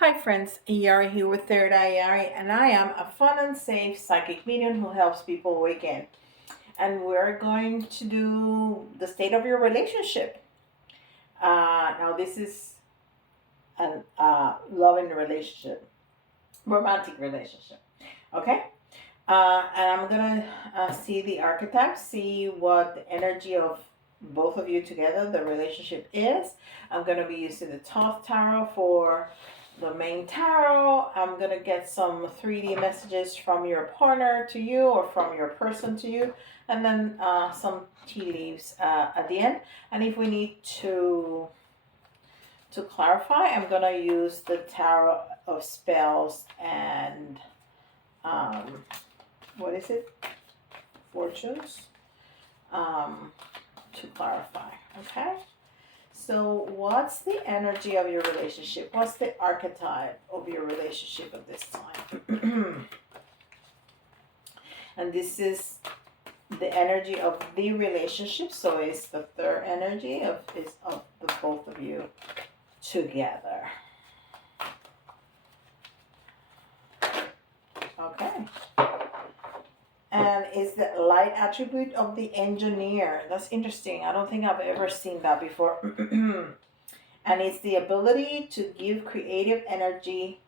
Hi friends, Yari here with Third Eye Yari, and I am a fun and safe psychic medium who helps people awaken. And we're going to do the state of your relationship. Now this is an loving relationship, romantic relationship. Okay, and I'm gonna see the archetypes, see what the energy of both of you together, the relationship is. I'm gonna be using the Thoth Tarot for the main tarot. I'm gonna get some 3D messages from your partner to you or from your person to you, and then some tea leaves at the end. And if we need to clarify, I'm gonna use the Tarot of Spells and um, what is it? Fortunes um, to clarify. Okay. So, what's the energy of your relationship? What's the archetype of your relationship at this time? And this is the energy of the relationship. So, it's the third energy of the both of you together. Okay. And is the light attribute of the engineer. That's interesting. I don't think I've ever seen that before. And it's the ability to give creative energy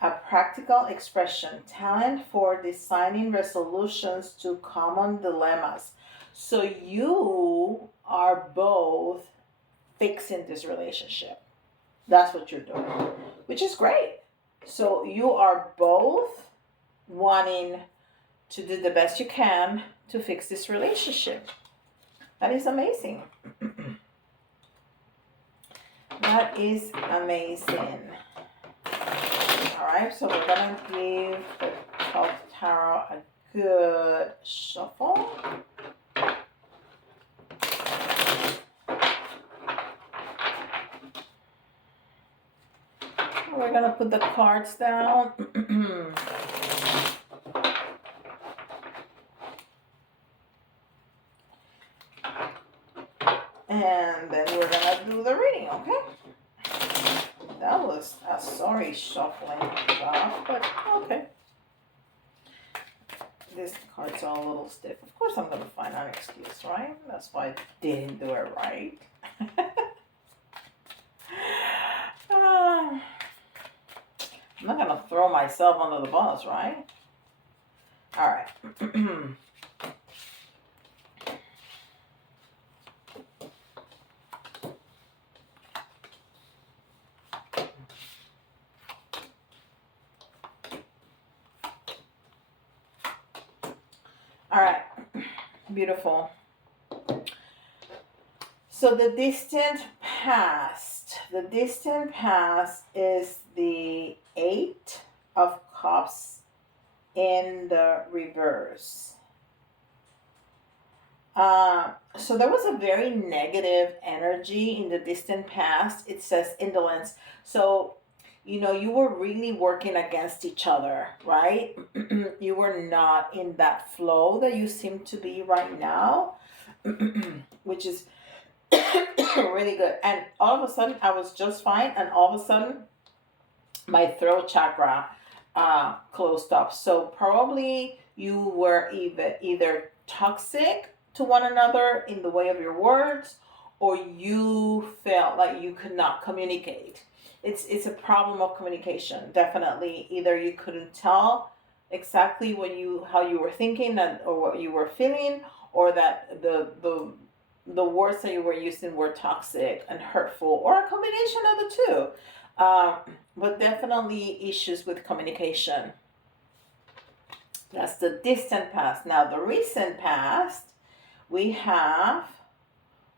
a practical expression, talent for designing resolutions to common dilemmas. So you are both fixing this relationship. That's what you're doing, which is great. So you are both wanting to do the best you can to fix this relationship. That is amazing. That is amazing. All right, so we're gonna give the Thoth Tarot a good shuffle. We're gonna put the cards down. And then we're gonna do the reading, okay? That was a sorry shuffling job, but okay. This card's all a little stiff. Of course I'm gonna find an excuse, right? That's why I didn't do it right. I'm not gonna throw myself under the bus, right? All right. All right. Beautiful. So the distant past. The distant past is the Eight of Cups in the reverse. So there was a very negative energy in the distant past. It says indolence. So, you were really working against each other, right? You were not in that flow that you seem to be right now, which is really good. And all of a sudden, I was just fine, and all of a sudden, my throat chakra closed up. So probably you were either toxic to one another in the way of your words, or you felt like you could not communicate. It's a problem of communication. Definitely, either you couldn't tell exactly how you were thinking or what you were feeling, or that the words that you were using were toxic and hurtful, or a combination of the two. But definitely issues with communication. That's the distant past. Now, the recent past, we have,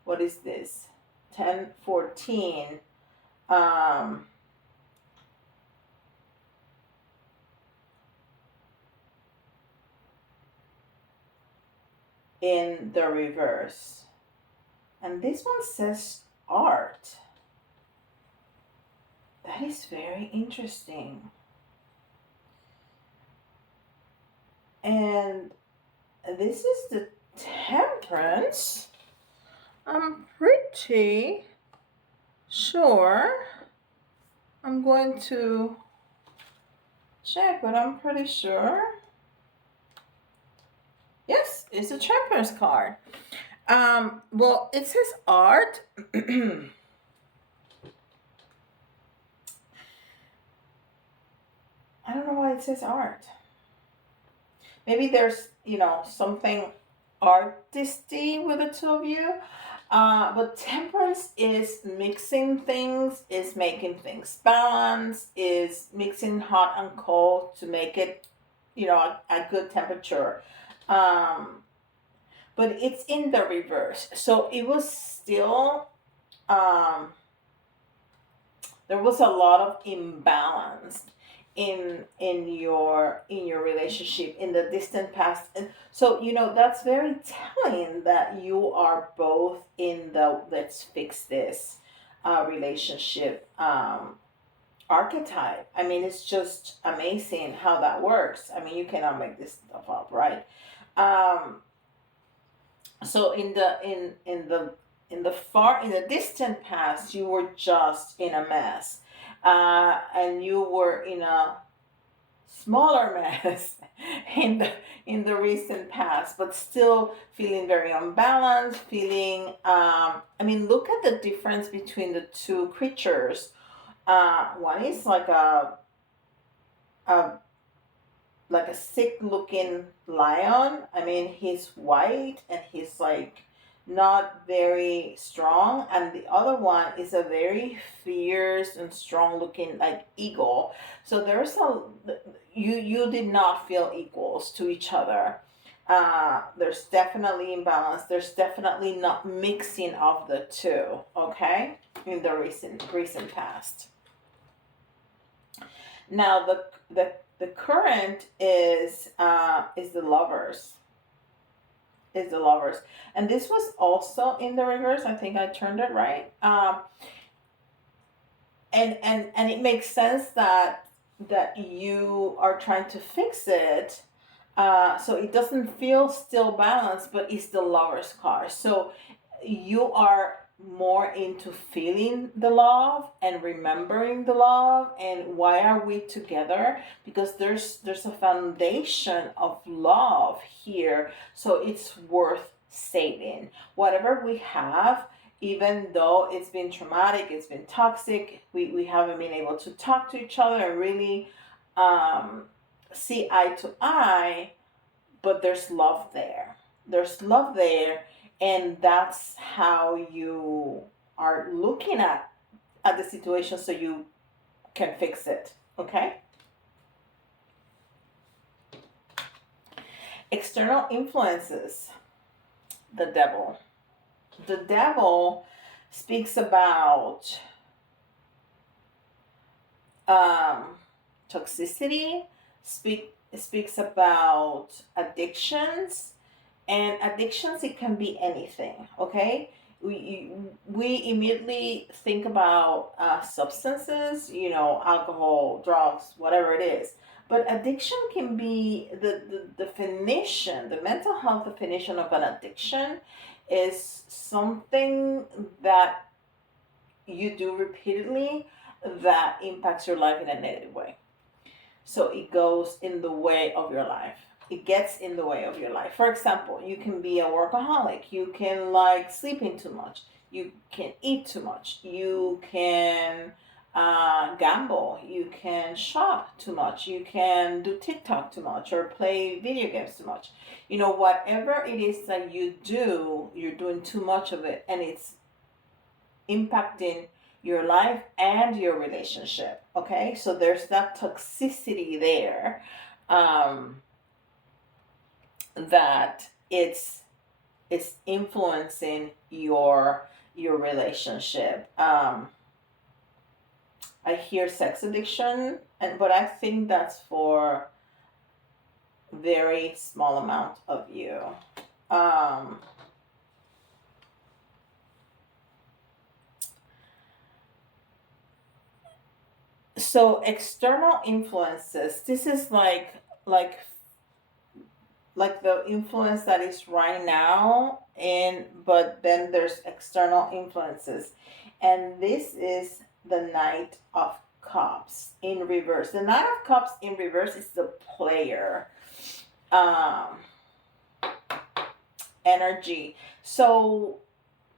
what is this? 1014. In the reverse. And this one says art. That is very interesting. And this is the Temperance. I'm pretty sure I'm going to check, but I'm pretty sure. Yes, it's a Temperance card. Well, it says art. I don't know why it says art. Maybe there's, something artisty with the two of you. But temperance is mixing things, is making things balance, is mixing hot and cold to make it, a good temperature. Um, but it's in the reverse. So it was still, um, there was a lot of imbalance in your relationship in the distant past, and so that's very telling that you are both in the let's fix this relationship archetype. I mean, it's just amazing how that works. I mean, you cannot make this stuff up, right? um so in the distant past, you were just in a mess, and you were in a smaller mess in the recent past, but still feeling very unbalanced, feeling I mean, look at the difference between the two creatures. One is a like a sick looking lion. I mean, he's white and he's like not very strong, and the other one is a very fierce and strong looking like eagle. So there's a you did not feel equals to each other. There's definitely imbalance. There's definitely not mixing of the two. Okay, in the recent past. Now the current is the lovers, and this was also in the reverse. I think I turned it right. And it makes sense that you are trying to fix it, so it doesn't feel still balanced, but it's the lover's card. So you are more into feeling the love and remembering the love, and why are we together, because there's a foundation of love here, so it's worth saving whatever we have. Even though it's been traumatic, it's been toxic, we haven't been able to talk to each other and really um, see eye to eye, but there's love there, and that's how you are looking at the situation, so you can fix it. Okay. External influences. The devil speaks about um, toxicity, speaks about addictions, and addictions, it can be anything. Okay, we immediately think about substances, alcohol, drugs, whatever it is, but addiction can be the definition, the mental health definition of an addiction is something that you do repeatedly that impacts your life in a negative way. So it goes in the way of your life. It gets in the way of your life. For example, you can be a workaholic. You can like sleeping too much. You can eat too much. You can gamble. You can shop too much. You can do TikTok too much or play video games too much. Whatever it is that you do, you're doing too much of it, and it's impacting your life and your relationship. Okay, so there's that toxicity there, that it's influencing your relationship. I hear sex addiction, but I think that's for very small amount of you. um so external influences, this is like the influence that is right now, and but then there's external influences, and this is the Knight of Cups in reverse. The Knight of Cups in reverse is the player um, energy. So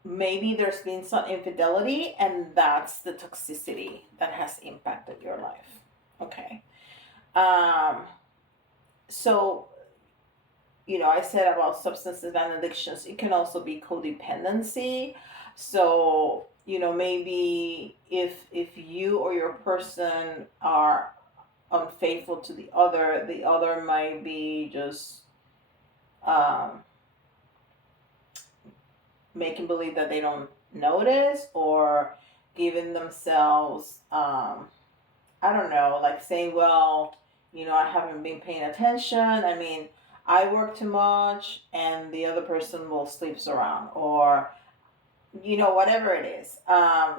maybe there's been some infidelity, and that's the toxicity that has impacted your life. Okay. Um, so, I said about substances and addictions, it can also be codependency. So, maybe if you or your person are unfaithful to the other might be just um, making believe that they don't notice, or giving themselves I don't know, like saying, well, I haven't been paying attention. I mean, I work too much and the other person will sleeps around, or whatever it is.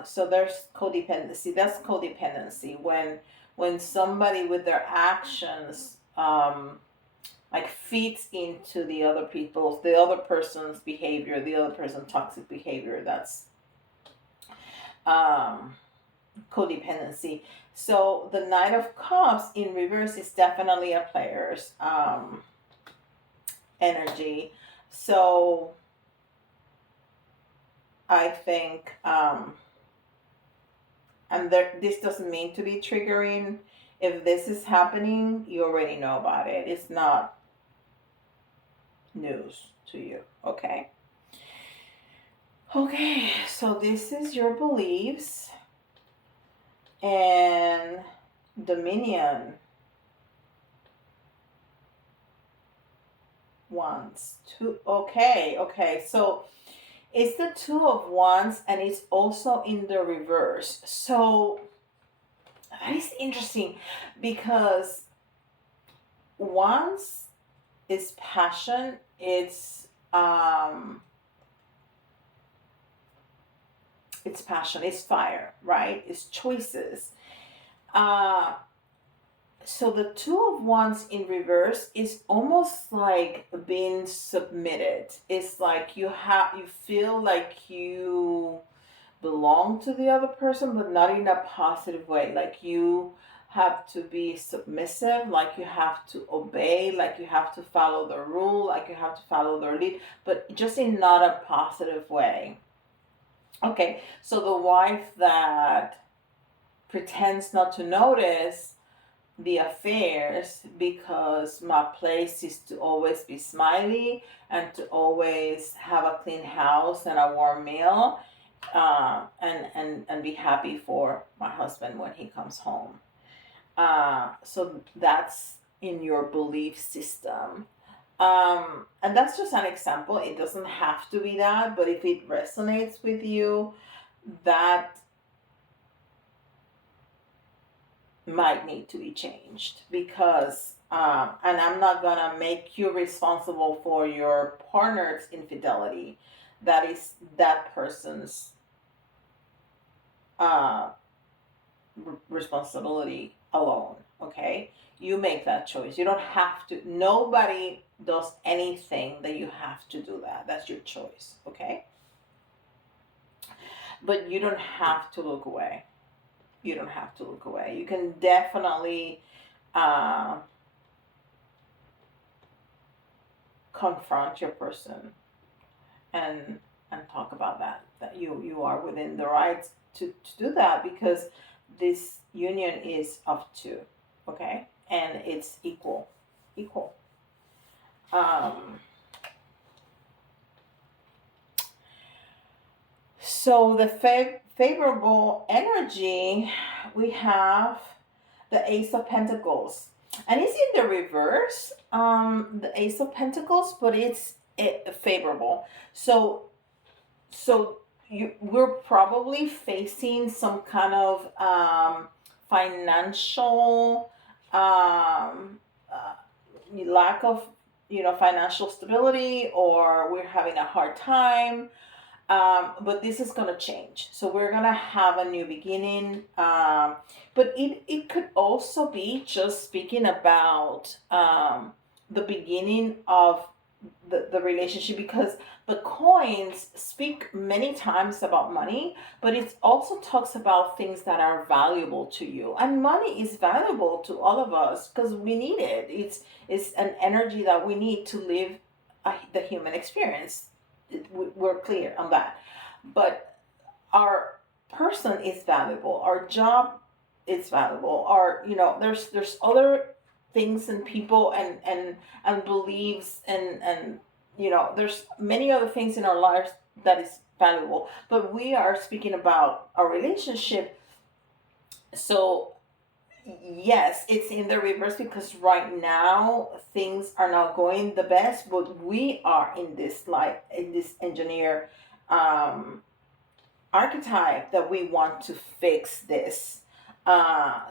So there's codependency. That's codependency when somebody with their actions like feeds into the other person's behavior, the other person's toxic behavior. That's um, codependency. So the Knight of Cups in reverse is definitely a player's energy. So I think, and this doesn't mean to be triggering. If this is happening, you already know about it. It's not news to you. Okay. Okay, so this is your beliefs and Dominion. Wands. Two. Okay. So it's the Two of Wands, and it's also in the reverse. So that is interesting because Wands is passion. It's passion. It's fire, right? It's choices. Uh, so the Two of Wands in reverse is almost like being submitted. It's like you feel like you belong to the other person, but not in a positive way. Like you have to be submissive, like you have to obey, like you have to follow the rule, like you have to follow their lead, but just in not a positive way. Okay, so the wife that pretends not to notice the affairs because my place is to always be smiley and to always have a clean house and a warm meal, and be happy for my husband when he comes home. So that's in your belief system. And that's just an example. It doesn't have to be that, but if it resonates with you, that might need to be changed because, and I'm not gonna make you responsible for your partner's infidelity. That is that person's uh, responsibility alone. Okay, you make that choice. You don't have to. Nobody does anything that you have to do that. That's your choice. Okay, but you don't have to look away. You don't have to look away. You can definitely uh, confront your person and talk about that you are within the rights to do that because this union is of two, okay, and it's equal. um so the favorable energy, we have the Ace of Pentacles, and it's in the reverse, the Ace of Pentacles, but it's favorable. So we're probably facing some kind of financial lack of financial stability, or we're having a hard time, but this is going to change. So we're going to have a new beginning. But it could also be just speaking about the beginning of the relationship, because the coins speak many times about money, but it also talks about things that are valuable to you. And money is valuable to all of us because we need it. It's an energy that we need to live the human experience. We're clear on that. But our person is valuable. Our job is valuable. Our, there's other things and people and beliefs and there's many other things in our lives that is valuable, but we are speaking about our relationship. So yes, it's in the reverse because right now things are not going the best, but we are in this life, in this engineer um archetype that we want to fix this.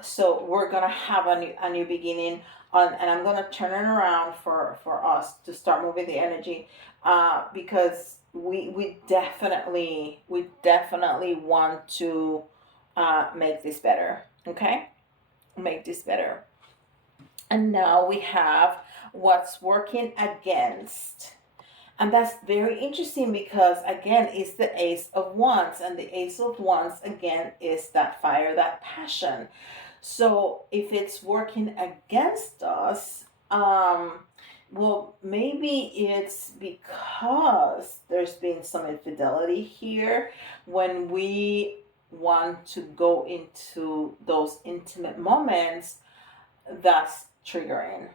So we're gonna have a new beginning on, and I'm gonna turn it around for us to start moving the energy, because we definitely want to make this better. Okay, make this better. And now we have what's working against. And that's very interesting because, again, it's the Ace of Wands. And the Ace of Wands, again, is that fire, that passion. So if it's working against us, well, maybe it's because there's been some infidelity here when we want to go into those intimate moments. That's triggering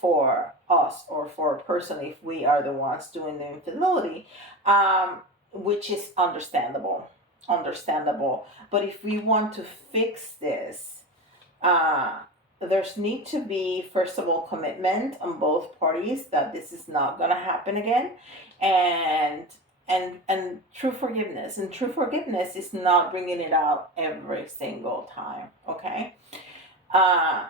for us or for a person if we are the ones doing the infidelity, which is understandable. But if we want to fix this, uh, there's need to be, first of all, commitment on both parties that this is not going to happen again, and and true forgiveness. And true forgiveness is not bringing it out every single time. Okay, uh,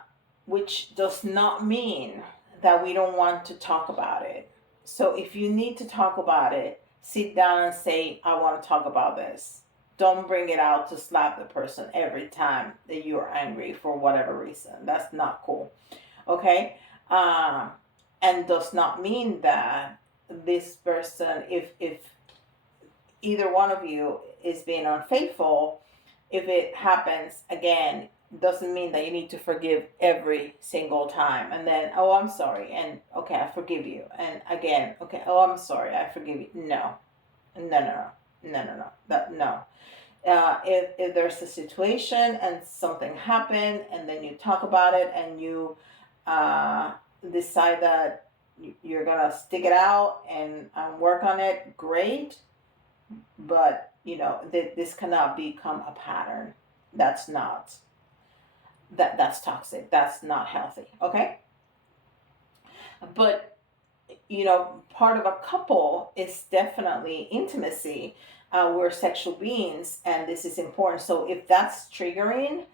which does not mean that we don't want to talk about it. So if you need to talk about it, sit down and say, I want to talk about this. Don't bring it out to slap the person every time that you're angry for whatever reason. That's not cool. Okay? Um, and does not mean that this person, if either one of you is being unfaithful, if it happens again, doesn't mean that you need to forgive every single time and then, oh, I'm sorry, and okay, I forgive you, and again, okay, oh, I'm sorry, I forgive you. No, no, that no. If there's a situation and something happened and then you talk about it and you uh, decide that you're gonna stick it out and work on it, great. But this cannot become a pattern. That's not, that's toxic, that's not healthy. Okay, but part of a couple is definitely intimacy. We're sexual beings and this is important. So if that's triggering,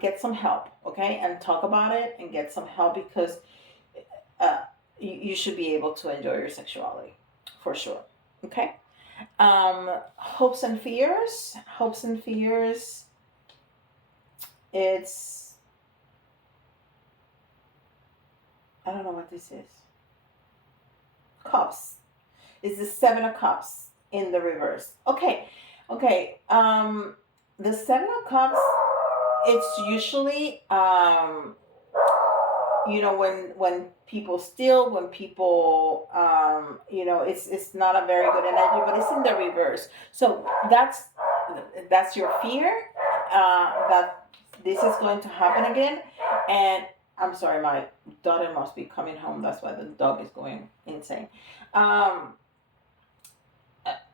get some help. Okay, and talk about it and get some help, because uh, you should be able to enjoy your sexuality for sure. Okay. Hopes and fears. Hopes and fears. It's, I don't know what this is. Cups. It's the Seven of Cups in the reverse. Okay. Okay. The Seven of Cups. It's usually when people steal, when people it's not a very good energy, but it's in the reverse. So that's your fear, that this is going to happen again. And I'm sorry, my daughter must be coming home, that's why the dog is going insane. um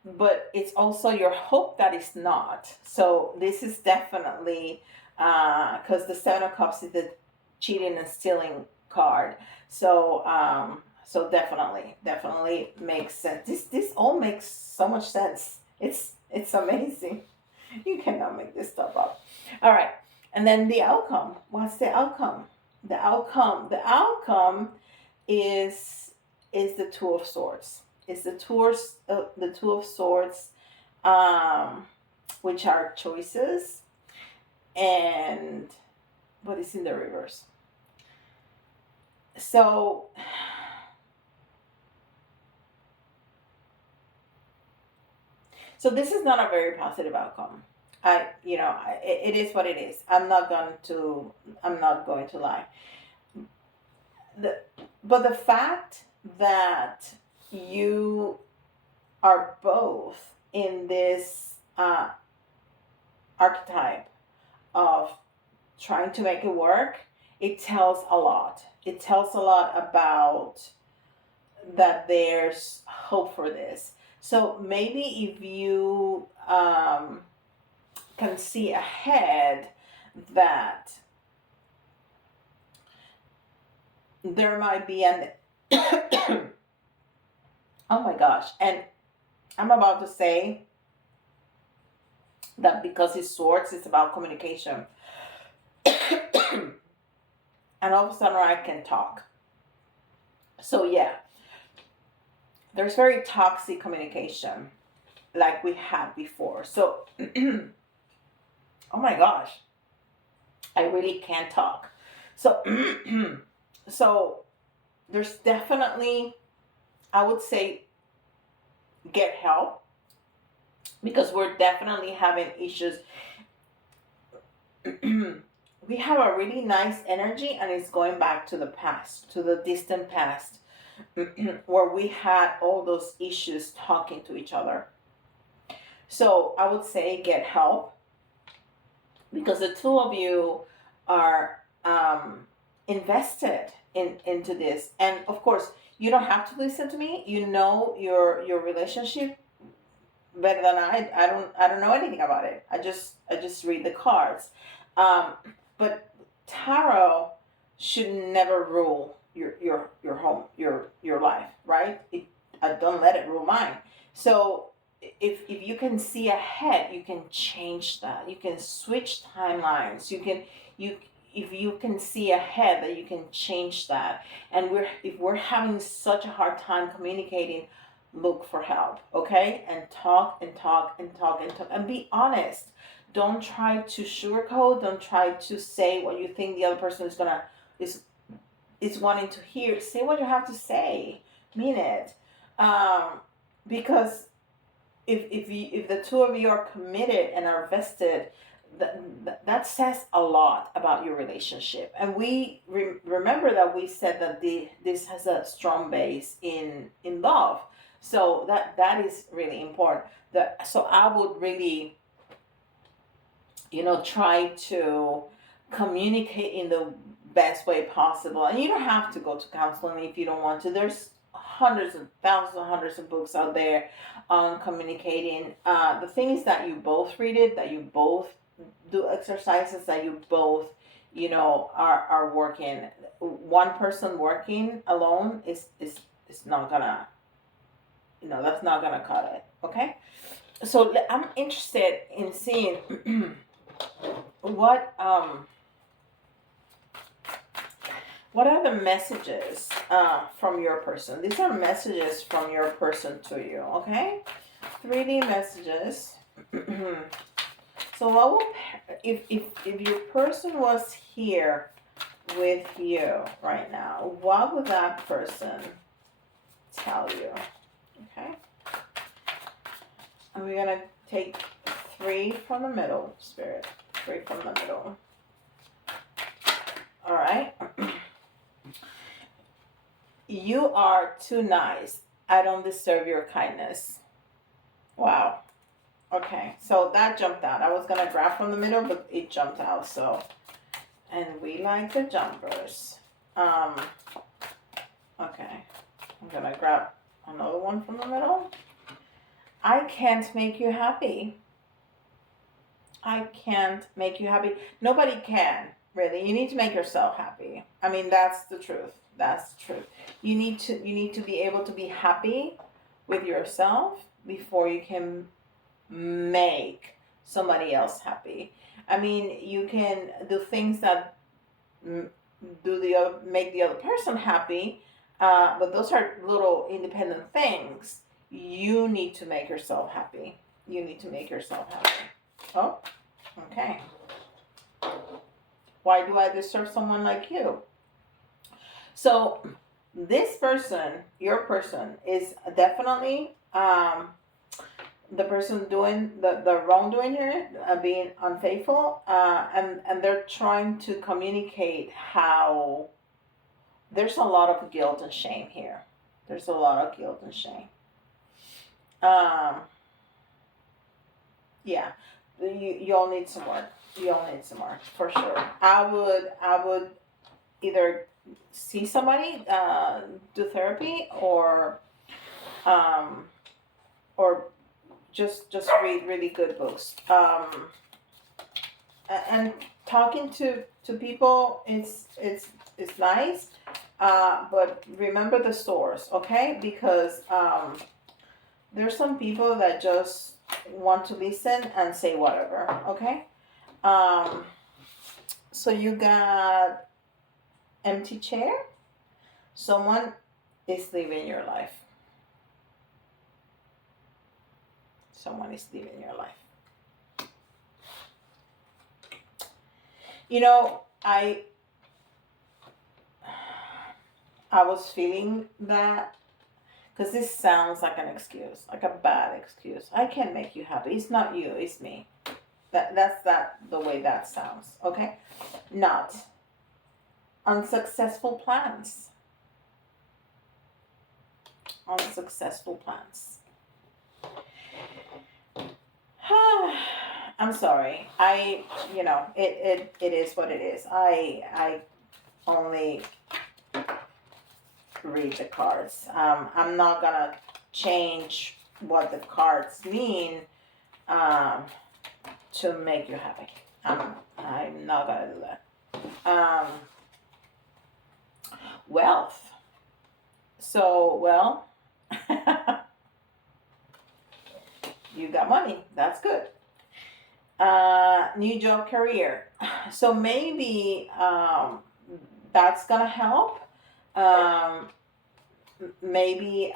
but it's also your hope that it's not. So this is definitely, because the Seven of Cups is the cheating and stealing card. So so definitely makes sense. This all makes so much sense. It's amazing. You cannot make this stuff up. All right, and then the outcome. What's the outcome? The outcome is the Two of Swords. It's the Two of Swords, um, which are choices, and but it's in the reverse. So So this is not a very positive outcome. It is what it is. I'm not going to lie. The, but the fact that you are both in this archetype of trying to make it work, it tells a lot. It tells a lot about that there's hope for this. So maybe if you can see ahead that there might be an oh my gosh, and I'm about to say that because it's swords, it's about communication. And all of a sudden I can talk. So yeah, there's very toxic communication like we had before. So oh my gosh, I really can't talk. So so there's definitely, I would say, get help, because we're definitely having issues. We have a really nice energy, and it's going back to the past, to the distant past, where we had all those issues talking to each other. So I would say get help, because the two of you are invested into this. And of course, you don't have to listen to me. You know your relationship better than I don't know anything about it. I just read the cards. But tarot should never rule your home, your life, right? I don't let it rule mine. So if you can see ahead, you can change that. You can switch timelines. You if you can see ahead, that you can change that. And if we're having such a hard time communicating, look for help, okay? And talk and talk and talk and talk and be honest. Don't try to sugarcoat. Don't try to say what you think the other person is is wanting to hear. Say what you have to say. Mean it. Because if the two of you are committed and are vested, that says a lot about your relationship. And we remember that we said that this has a strong base in love. So that is really important. So I would really, try to communicate in the best way possible. And you don't have to go to counseling if you don't want to. There's hundreds and thousands and hundreds of books out there on communicating. The thing is that you both read it, that you both do exercises, that you both, are working. One person working alone is not gonna, that's not gonna cut it. Okay. So I'm interested in seeing what are the messages from your person. These are messages from your person to you. Okay, 3D messages. So what will, if your person was here with you right now, what would that person tell you? Okay, and we're gonna take 3 from the middle, Spirit. 3 from the middle. All right. You are too nice. I don't deserve your kindness. Wow. Okay, so that jumped out. I was gonna grab from the middle, but it jumped out. So, and we like the jumpers. Okay, I'm gonna grab another one from the middle. I can't make you happy. I can't make you happy. Nobody can, really. You need to make yourself happy. I mean, that's the truth. That's the truth. You need to be able to be happy with yourself before you can make somebody else happy. I mean, you can do things that make the other person happy, but those are little independent things. You need to make yourself happy. You need to make yourself happy. Oh, okay. Why do I deserve someone like you? So this person, your person, is definitely the person doing the wrongdoing here, being unfaithful, and they're trying to communicate how there's a lot of guilt and shame here. There's a lot of guilt and shame. Um, yeah, you'll need some work. You'll need some work for sure. I would either see somebody, do therapy, um, or just read really good books. And talking to people, it's nice, but remember the source, okay? Because there's some people that just want to listen and say whatever, okay? Um, so you got empty chair. Someone is living your life. Someone is living your life. You know, I was feeling that because this sounds like an excuse, like a bad excuse. I can't make you happy. It's not you. It's me. That's the way that sounds. Okay, not unsuccessful plans. Unsuccessful plans. I'm sorry. It is what it is. I only read the cards. I'm not gonna change what the cards mean, um, to make you happy. I'm not gonna do that. Wealth. So, well, you got money. That's good. New job, career. So maybe, that's gonna help. Um, Maybe,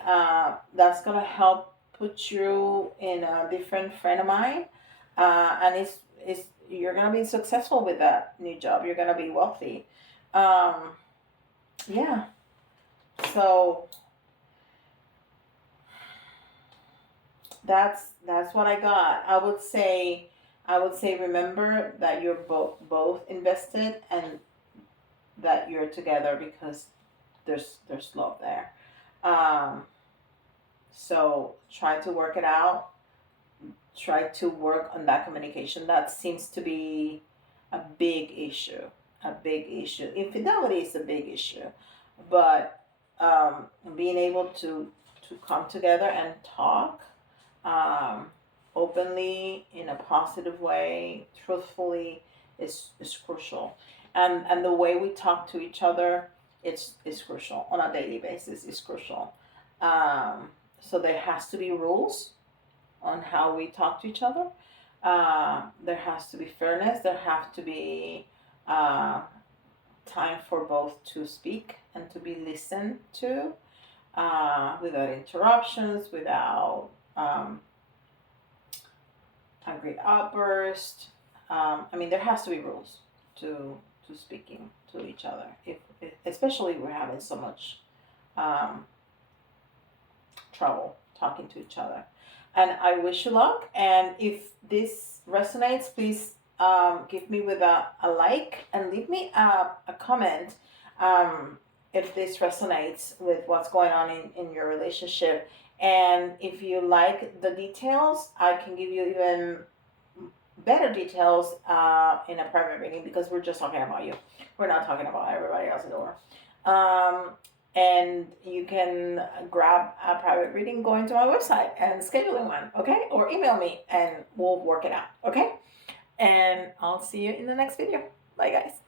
that's gonna help put you in a different frame of mind, and it's you're gonna be successful with that new job. You're gonna be wealthy. Um, yeah. So that's what I got. I would say remember that you're both invested, and that you're together because there's love there. Um, so try to work it out. Try to work on that communication. That seems to be a big issue. A big issue. Infidelity is a big issue, but, being able to come together and talk, um, openly, in a positive way, truthfully, is crucial. And the way we talk to each other, it's crucial on a daily basis. Is crucial. So there has to be rules on how we talk to each other. There has to be fairness. There have to be, uh, time for both to speak and to be listened to, without interruptions, without, angry outburst. I mean, there has to be rules to speaking to each other. If especially we're having so much, um, trouble talking to each other. And I wish you luck. And if this resonates, please, give me with a like, and leave me a comment, if this resonates with what's going on in your relationship. And if you like the details, I can give you even better details, in a private reading, because we're just talking about you. We're not talking about everybody else in the world. Um, and you can grab a private reading going to my website and scheduling one, okay? Or email me and we'll work it out, okay? And I'll see you in the next video. Bye, guys.